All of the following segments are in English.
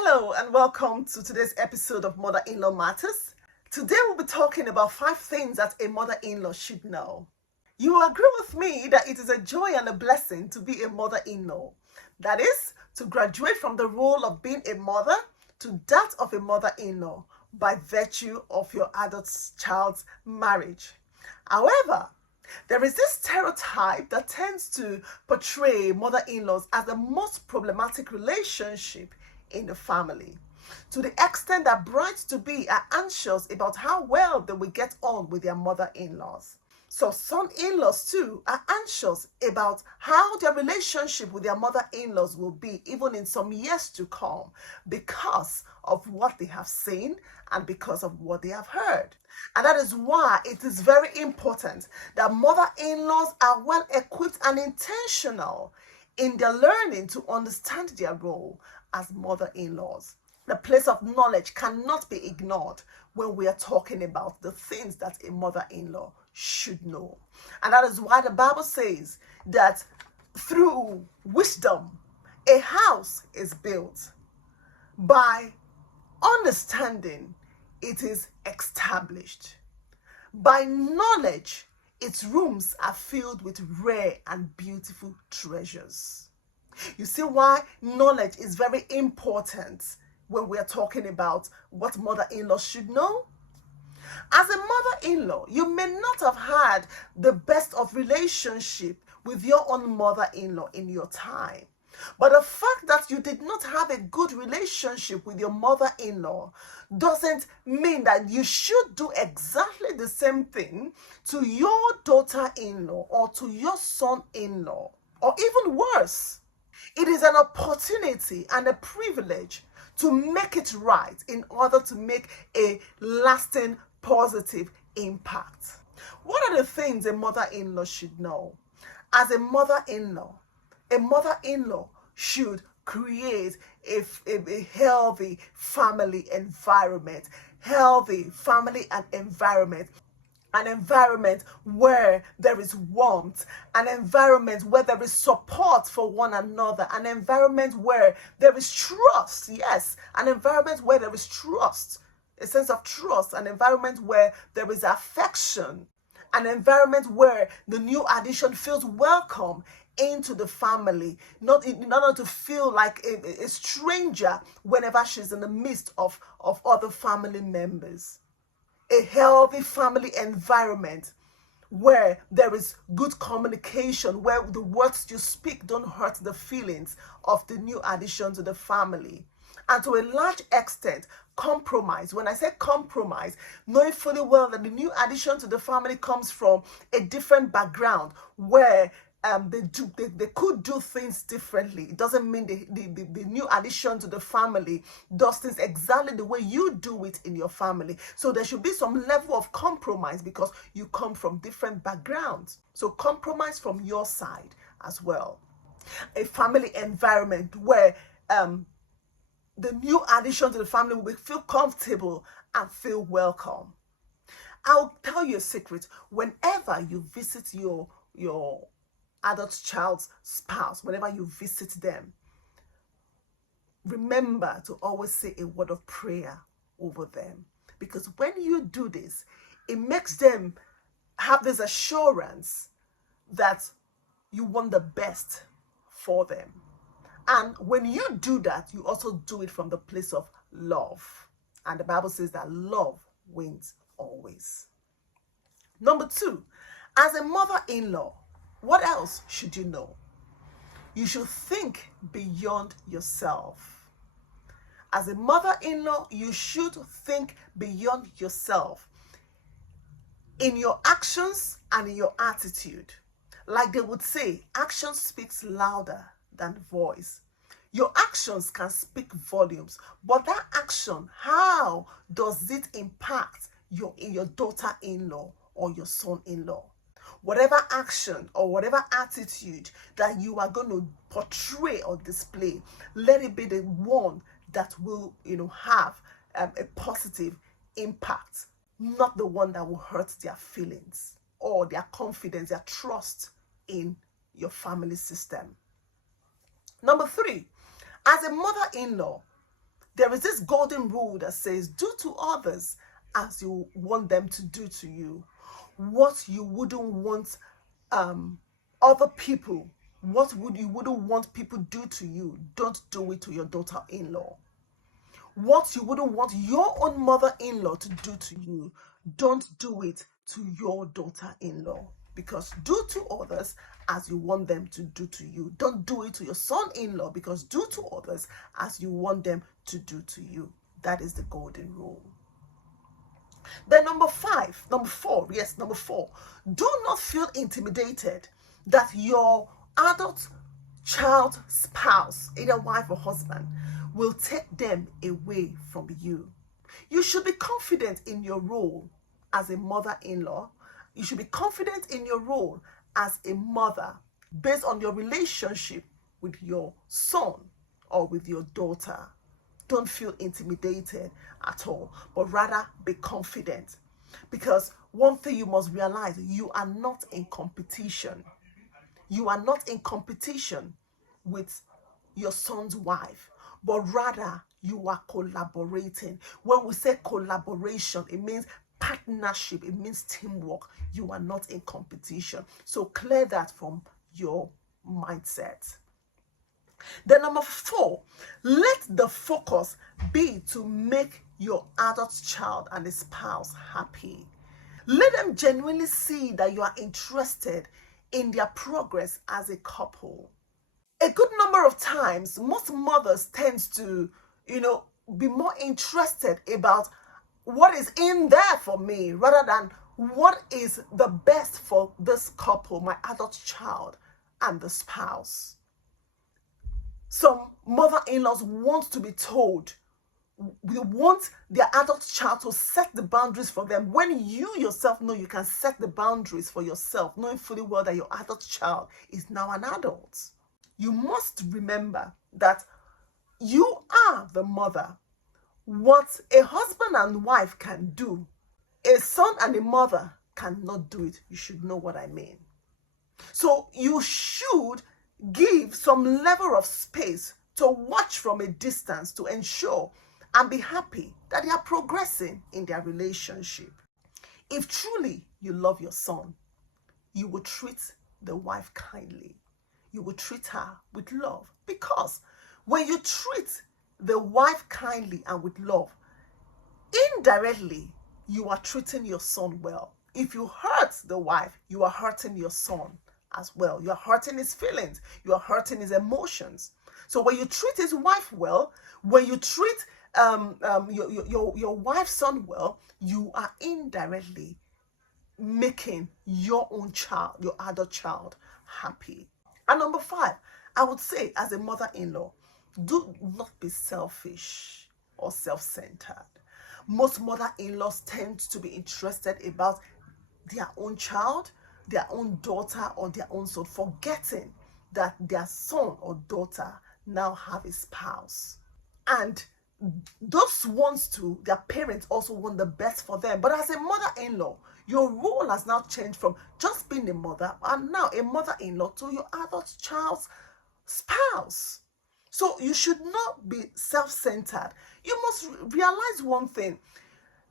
Hello and welcome to today's episode of Mother-in-Law Matters. Today we'll be talking about 5 things that a mother-in-law should know. You will agree with me that it is a joy and a blessing to be a mother-in-law. That is, to graduate from the role of being a mother to that of a mother-in-law by virtue of your adult child's marriage. However, there is this stereotype that tends to portray mother-in-laws as the most problematic relationship in the family, to the extent that brides-to-be are anxious about how well they will get on with their mother-in-laws. So son-in-laws too are anxious about how their relationship with their mother-in-laws will be even in some years to come because of what they have seen and because of what they have heard. And that is why it is very important that mother-in-laws are well equipped and intentional in their learning to understand their role as mother-in-laws. The place of knowledge cannot be ignored when we are talking about the things that a mother-in-law should know. And that is why the Bible says that through wisdom, a house is built. By understanding, it is established. By knowledge, its rooms are filled with rare and beautiful treasures. You see why knowledge is very important when we are talking about what mother-in-law should know? As a mother-in-law, you may not have had the best of relationship with your own mother-in-law in your time. But the fact that you did not have a good relationship with your mother-in-law doesn't mean that you should do exactly the same thing to your daughter-in-law or to your son-in-law, or even worse. It is an opportunity and a privilege to make it right in order to make a lasting positive impact. What are the things a mother-in-law should know? As a mother-in-law should create a healthy family environment, an environment where there is warmth, an environment where there is support for one another, an environment where there is trust, yes, an environment where there is trust, a sense of trust, an environment where there is affection, an environment where the new addition feels welcome into the family, not in order to feel like a stranger whenever she's in the midst of other family members. A healthy family environment where there is good communication, where the words you speak don't hurt the feelings of the new addition to the family. And to a large extent, compromise. When I say compromise, knowing fully well that the new addition to the family comes from a different background where they could do things differently. It doesn't mean the new addition to the family does things exactly the way you do it in your family. So there should be some level of compromise because you come from different backgrounds. So compromise from your side as well. A family environment where the new addition to the family will feel comfortable and feel welcome. I'll tell you a secret. Whenever you visit your adult child's spouse, whenever you visit them, remember to always say a word of prayer over them. Because when you do this, it makes them have this assurance that you want the best for them. And when you do that, you also do it from the place of love. And the Bible says that love wins always. Number 2, as a mother-in-law, what else should you know? You should think beyond yourself. As a mother-in-law, you should think beyond yourself in your actions and in your attitude. Like they would say, action speaks louder than voice. Your actions can speak volumes, but that action, how does it impact your daughter-in-law or your son-in-law? Whatever action or whatever attitude that you are going to portray or display, let it be the one that will, have a positive impact, not the one that will hurt their feelings or their confidence, their trust in your family system. Number 3, as a mother-in-law, There is this golden rule that says, do to others as you want them to do to you. What you wouldn't want other people, you wouldn't want people do to you, don't do it to your daughter-in-law. What you wouldn't want your own mother-in-law to do to you, don't do it to your daughter-in-law. Because do to others as you want them to do to you. Don't do it to your son-in-law, because do to others as you want them to do to you. That is the golden rule. Then number four. Do not feel intimidated that your adult child spouse, either wife or husband, will take them away from you. You should be confident in your role as a mother-in-law. You should be confident in your role as a mother based on your relationship with your son or with your daughter. Don't feel intimidated at all, but rather be confident. Because one thing you must realize, you are not in competition. You are not in competition with your son's wife, but rather you are collaborating. When we say collaboration, it means partnership, it means teamwork. You are not in competition. So clear that from your mindset. Then number 4, let the focus be to make your adult child and his spouse happy. Let them genuinely see that you are interested in their progress as a couple. A good number of times, most mothers tend to, be more interested about what is in there for me rather than what is the best for this couple, my adult child and the spouse. Some mother-in-laws want to be told, they want their adult child to set the boundaries for them, when you yourself know you can set the boundaries for yourself, knowing fully well that your adult child is now an adult. You must remember that you are the mother. What a husband and wife can do, a son and a mother cannot do it. You should know what I mean. So you should give some level of space to watch from a distance to ensure and be happy that they are progressing in their relationship. If truly you love your son, you will treat the wife kindly. You will treat her with love, because when you treat the wife kindly and with love, indirectly you are treating your son well. If you hurt the wife, you are hurting your son as well. You are hurting his feelings. You are hurting his emotions. So when you treat his wife well, when you treat your wife's son well, you are indirectly making your own child, your adult child, happy. And number 5, I would say, as a mother-in-law, do not be selfish or self-centered. Most mother-in-laws tend to be interested about their own child, their own daughter or their own son, forgetting that their son or daughter now have a spouse. And those ones too, their parents also want the best for them. But as a mother-in-law, your role has now changed from just being a mother and now a mother-in-law to your adult child's spouse. So you should not be self-centered. You must realize one thing.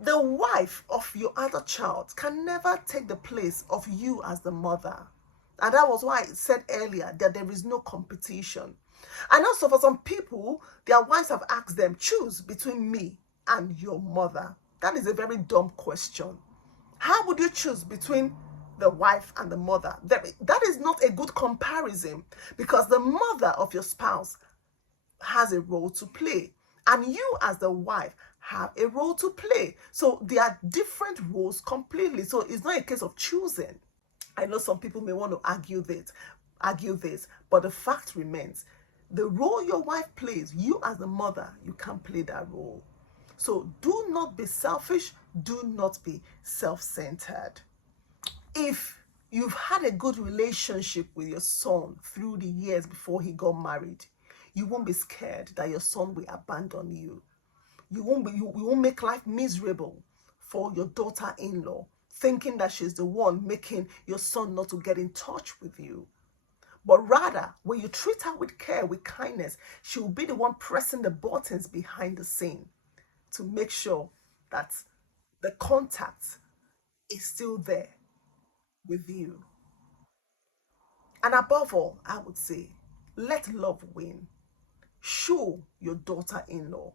The wife of your adult child can never take the place of you as the mother. And that was why I said earlier that there is no competition. And also for some people, their wives have asked them, choose between me and your mother. That is a very dumb question. How would you choose between the wife and the mother? That is not a good comparison, because the mother of your spouse has a role to play, and you as the wife have a role to play. So there are different roles completely. So it's not a case of choosing. I know some people may want to argue this, but the fact remains, the role your wife plays, you as the mother, you can't play that role. So do not be selfish, do not be self-centered. If you've had a good relationship with your son through the years before he got married, you won't be scared that your son will abandon you. You won't make life miserable for your daughter-in-law, thinking that she's the one making your son not to get in touch with you. But rather, when you treat her with care, with kindness, she will be the one pressing the buttons behind the scene to make sure that the contact is still there with you. And above all, I would say, let love win. Show your daughter in law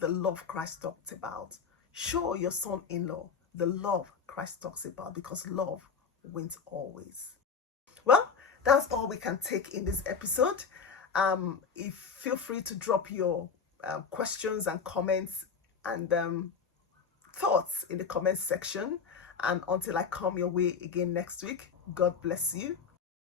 the love Christ talked about. Show your son in law the love Christ talks about, because love wins always. Well, that's all we can take in this episode. If feel free to drop your questions and comments and thoughts in the comments section. And until I come your way again next week, God bless you.